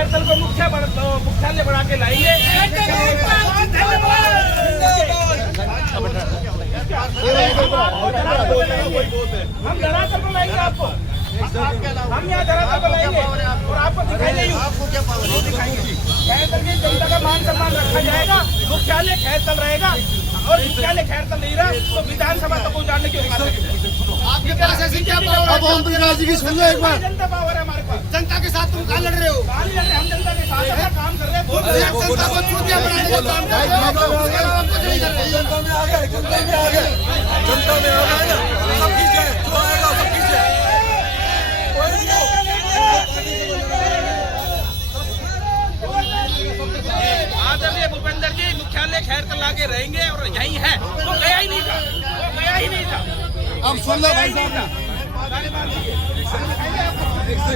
खैरतल को मुख्यालय बढ़ा के लाएंगे। हम धरातल पर लाएंगे आपको, हम यहाँ धरातल पर लाएंगे और आपको दिखाएंगे। आपको क्या दिखाएंगे? खैरतल की जनता का मान सम्मान रखा जाएगा, मुख्यालय खैरतल रहेगा और मुख्यालय खैरतल नहीं रहा तो विधानसभा तक पहुँचाने की आपके पास ऐसी क्या पावर? अब ओम प्रकाश जी की सुन लो एक बार। जनता पावर है हमारे पास। जनता के साथ तुम कहाँ लड़ रहे हो? कहाँ लड़ रहे? हम जनता के साथ काम कर रहे हैं। जनता को चूतिया बनाने का काम कर रहे हो। जनता में आ गए, जनता में आ गए, जनता में आ गए ना। सब कीजिए, जो आएगा सब कीजिए। आदरणीय भूपेंद्र जी मुख्यालय खैरतल लाके रहेंगे और यही है। वो गया ही नहीं था, वो गया ही नहीं था। अब सुन लो भाई साहब,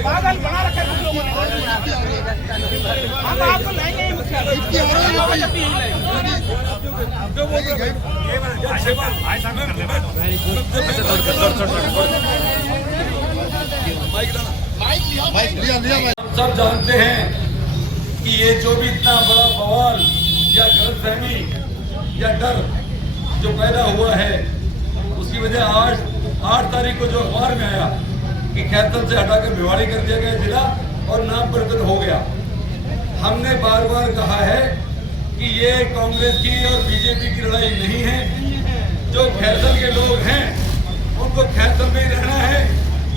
पागल बना रखा है तुम लोगों ने। हम आपको लाएंगे ही मुख्यालय। सब जानते हैं कि ये जो भी इतना बड़ा बवाल या गलतफहमी या डर जो पैदा हुआ है, उसकी वजह आज 8 तारीख को जो अखबार में आया कि खैरतल से हटाकर भिवाड़ी कर दिया गया जिला और नाम परिवर्तन हो गया। हमने बार बार कहा है कि ये कांग्रेस की और बीजेपी की लड़ाई नहीं है। जो खैरतल के लोग हैं उनको खैरतल में ही रहना है,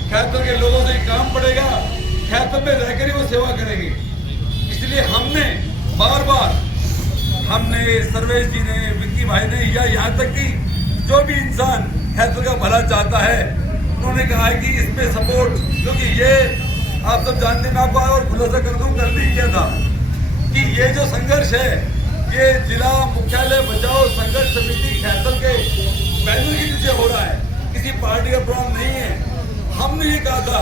खैरतल के लोगों से काम पड़ेगा, खैरतल में रहकर ही वो सेवा करेंगे। इसलिए हमने बार बार सर्वेश जी ने, विक्की भाई ने या यहाँ तक कि जो भी इंसान खैरतल का भला चाहता है उन्होंने कहा है कि इसमें सपोर्ट, क्योंकि ये आप सब जानते हैं। मैं आपको और खुलासा कर दूं, कल भी किया था कि ये जो संघर्ष है ये जिला मुख्यालय बचाओ संघर्ष समिति खैरतल के बैनर के नीचे हो रहा है, किसी पार्टी का प्रोग्राम नहीं है। हमने ये कहा था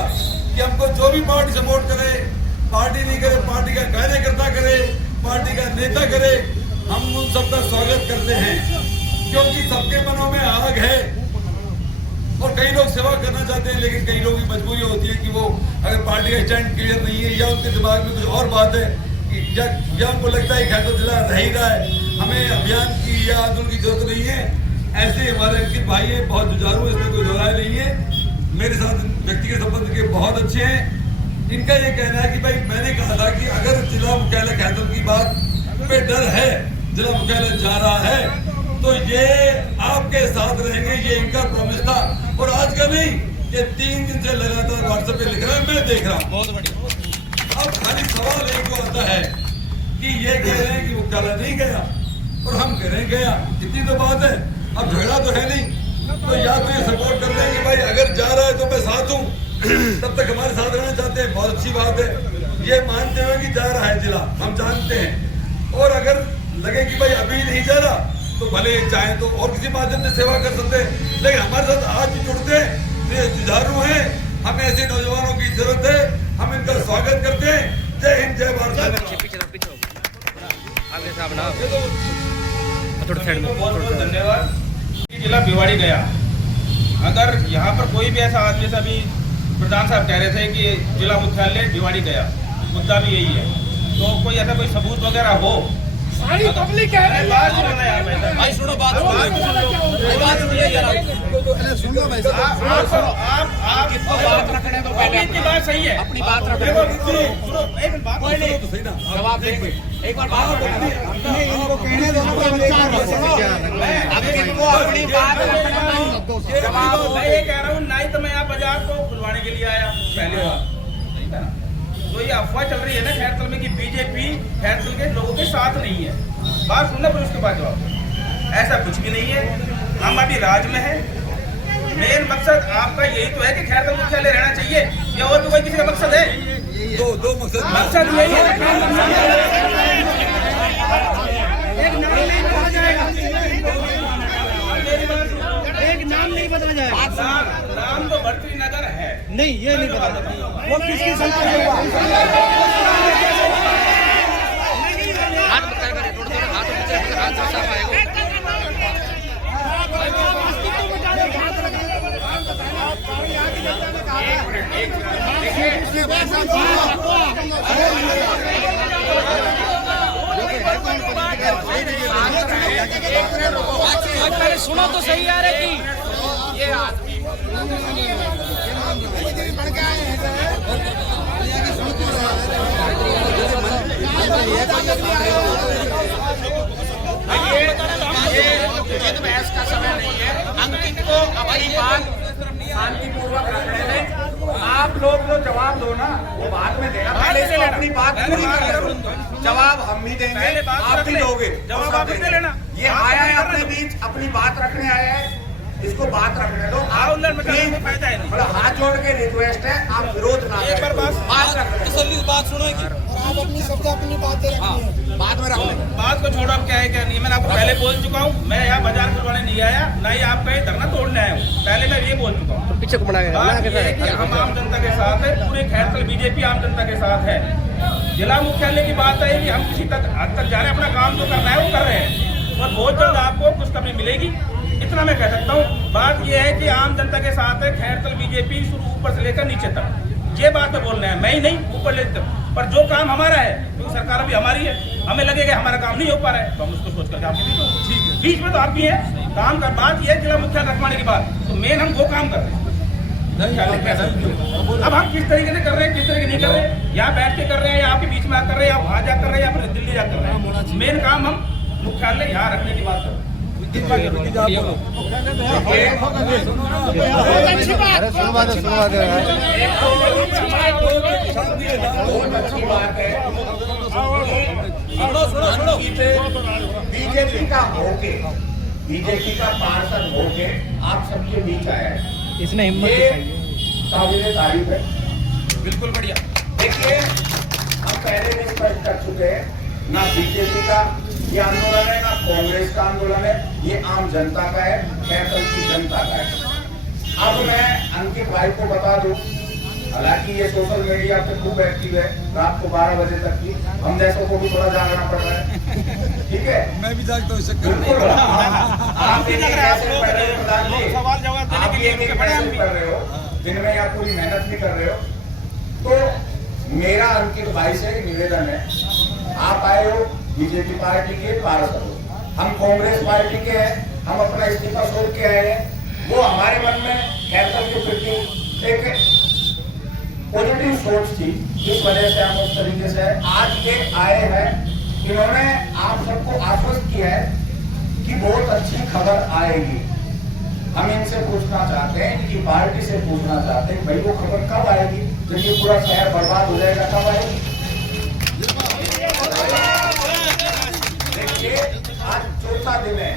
कि हमको जो भी पार्टी सपोर्ट करे, पार्टी नहीं करे, पार्टी का कार्यकर्ता करे, पार्टी का नेता करे, हम उन सबका स्वागत करते हैं, क्योंकि सबके मनों में आग है और कई लोग सेवा करना चाहते हैं, लेकिन कई लोगों की मजबूरी होती है कि वो अगर पार्टी का स्टैंड क्लियर नहीं है या उनके दिमाग में कुछ और बात है या उनको लगता है खैरतल जिला रह ही रहा है, हमें अभियान की या आंदोलन की जरूरत नहीं है। ऐसे हमारे अंकित भाई है, बहुत जुझारू, इसमें कोई दोहराए नहीं है, मेरे साथ व्यक्तिगत संबंध के बहुत अच्छे हैं। इनका ये कहना है कि भाई मैंने कहा था कि अगर जिला मुख्यालय खैरतल की बात पे डर है, जिला मुख्यालय जा रहा है तो ये आपके साथ रहेंगे, ये इनका प्रॉमिस था। और आज का नहीं, ये 3 दिन से लगातार व्हाट्सएप पे लिख रहा है, मैं देख रहा हूँ। बहुत बढ़िया। अब खाली सवाल एक जो आता है कि ये कह रहे हैं कि मुख्यालय नहीं गया और हम कह रहे हैं गया, इतनी तो बात है। अब झगड़ा तो है नहीं, तो या तो ये सपोर्ट कर रहे हैं कि भाई अगर जा रहा है तो मैं साथ हूँ, तब तक हमारे साथ रहना चाहते हैं, बहुत अच्छी बात है। ये मानते हुए कि जा रहा है जिला, हम जानते हैं। और अगर लगे कि भाई अभी नहीं जा रहा तो भले चाहे तो और किसी माध्यम से सेवा कर सकते हैं, लेकिन हमारे साथ आज भी जुड़ते हैं, ये जुझारू हैं, हमें ऐसे नौजवानों की जरूरत है, हम इनका स्वागत करते हैं। जय हिंद, जय भारत। बहुत बहुत धन्यवाद। जिला भिवाड़ी गया, अगर यहाँ पर कोई भी ऐसा आदमी, जैसा अभी प्रधान साहब कह रहे थे कि जिला मुख्यालय भिवाड़ी गया, मुद्दा भी यही है, तो कोई ऐसा कोई सबूत वगैरह हो, सारी पब्लिक कह रही है। बात सुनो ना यार भाई, सुनो बात सुनो सुनिए यार, सुनो भाई साहब, आप बात रखने दो, पहले अपनी बात सही है, अपनी बात रखने दो, सुनो एक बात कोई नहीं तो सही ना जवाब दे, एक बार बात इनको कहने दो, अब इनको अपनी बात रखने दो। जवाब मैं ये कह रहा हूँ, नहीं तो मैं यहाँ बाजार को खुलवाने के लिए आया पहले बार, नहीं था। तो ये अफवाह चल रही है ना खैरतल में कि बीजेपी खैरतल के लोगों के साथ नहीं है, बात सुनना फिर उसके बाद जवाब। ऐसा कुछ भी नहीं है, हम अभी राज में है। मेन मकसद आपका यही तो है कि खैरतल मुख्यालय रहना चाहिए, या और भी कोई किसी का मकसद है? दो मकसद यही है। एक नाम नहीं बदला जाएगा, नाम तो भर्तृ नगर है, नहीं ये नहीं बता, वो किसकी संख्या है? पहले सुनो तो सही यार है कि ये तो बहस का समय नहीं है। अंकित को अपनी बात शांतिपूर्वक रखने दें। आप लोग जो जवाब दो ना वो बाद में देना, पहले से अपनी बात पूरी करो। जवाब हम भी देंगे, आप भी दोगे, जवाब आप दे लेना। ये आया है अपने बीच, अपनी बात रखने आया है, इसको बात रखने दो। आप फायदा है मतलब हाथ जोड़ के रिक्वेस्ट है, आप विरोध ना एक बार बात रखने बात सुनेगी और आप अपनी सबको अपनी बात रखनी है। बाद में रख लेंगे। बात को छोड़ो, अब क्या है क्या नहीं। मैंने आपको पहले बोल चुका हूँ, मैं यहाँ बाजार खुलवाने नहीं आया, ना ही आप कहीं धरना तोड़ने आया हूँ। पहले मैं ये बोल चुका हूँ। पीछे को बात ये है कि हम आम जनता के साथ है, पूरे खैरतल बीजेपी आम जनता के साथ है। जिला मुख्यालय की बात है कि हम किसी हद तक जा रहे हैं, अपना काम जो करना है वो कर रहे हैं और बहुत जल्द आपको खुशखबरी मिलेगी, इतना मैं कह सकता हूँ। बात यह है कि आम जनता के साथ है खैरतल बीजेपी, शुरू ऊपर से लेकर नीचे तक। ये बात तो बोलना है, मैं ही नहीं ऊपर ले तक। पर जो काम हमारा है, क्योंकि सरकार अभी हमारी है, हमें लगेगा हमारा काम नहीं हो पा रहा है तो हम उसको सोच करके आपके बीच में तो आपकी है काम का। बात यह है जिला मुख्यालय रखवाने की बात, तो मेन हम वो काम कर रहे हैं। अब हम किस तरीके से कर रहे हैं, किस तरीके नहीं कर रहे हैं, यहाँ बैठ के कर रहे हैं या आपके बीच में कर रहे हैं, या वहाँ जा कर रहे हैं या फिर दिल्ली जा कर रहे हैं, मेन काम हम मुख्यालय यहाँ रखने की बात कर रहे हैं। बीजेपी का होके, बीजेपी का पार्षद होके आप सबके बीच आया है, इसने हिम्मत दिखाई। काबिले तारीफ है। बिल्कुल बढ़िया। देखिए हम पहले भी स्पष्ट कर चुके हैं, ना बीजेपी का ये आंदोलन है, ना कांग्रेस का आंदोलन है, ये आम जनता का है, खैरतल की जनता का है। अब मैं अंकित भाई को बता दूं, हालांकि ये सोशल मीडिया पे खूब एक्टिव है, रात को 12 बजे तक की, हम जैसों को भी थोड़ा जागना पड़ रहा है, ठीक है। मैं भी जागता हूँ बिल्कुल। आप एक ऐसे पढ़ रहे हो प्रधान जी, सवाल जवाब देने आप के लिए एक ऐसे पढ़ रहे हो, दिन में आप पूरी मेहनत भी कर रहे हो, तो मेरा अंकित भाई से निवेदन है, आप आए हो बीजेपी पार्टी के पार्षद हो, हम कांग्रेस पार्टी के हैं, हम अपना इस्तीफा छोड़ के आए हैं। वो हमारे मन में खैरतल के प्रति एक पॉजिटिव सोच थी, इस वजह से हम उस तरीके से आज ये आए हैं। इन्होंने आप सबको आश्वस्त किया है कि बहुत अच्छी खबर आएगी। हम इनसे पूछना चाहते हैं, इनकी पार्टी से पूछना चाहते हैं, भाई वो खबर कब आएगी जब ये पूरा शहर बर्बाद हो जाएगा, कब आएगी? देखिए आज चौथा दिन है,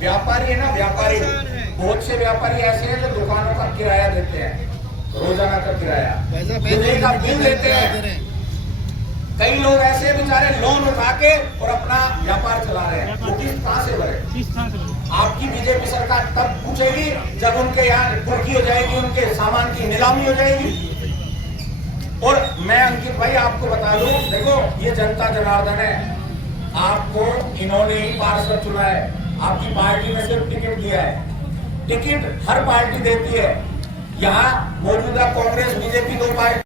व्यापारी है ना, व्यापारी बहुत से व्यापारी ऐसे हैं जो दुकानों का किराया देते हैं, रोजाना का किराया, बिजली का बिल देते हैं। कई लोग ऐसे बेचारे लोन उठा के और अपना व्यापार चला रहे हैं, वो किस्त कहाँ से भरे? आपकी बीजेपी सरकार तब पूछेगी जब उनके यहाँ कुर्की हो जाएगी, उनके सामान की नीलामी हो जाएगी। और मैं अंकित भाई आपको बता दूं, देखो ये जनता जनार्दन है, आपको इन्होंने ही पार्षद चुना है, आपकी पार्टी में सिर्फ टिकट दिया है। टिकट हर पार्टी देती है, यहाँ मौजूदा कांग्रेस बीजेपी दो पार्टी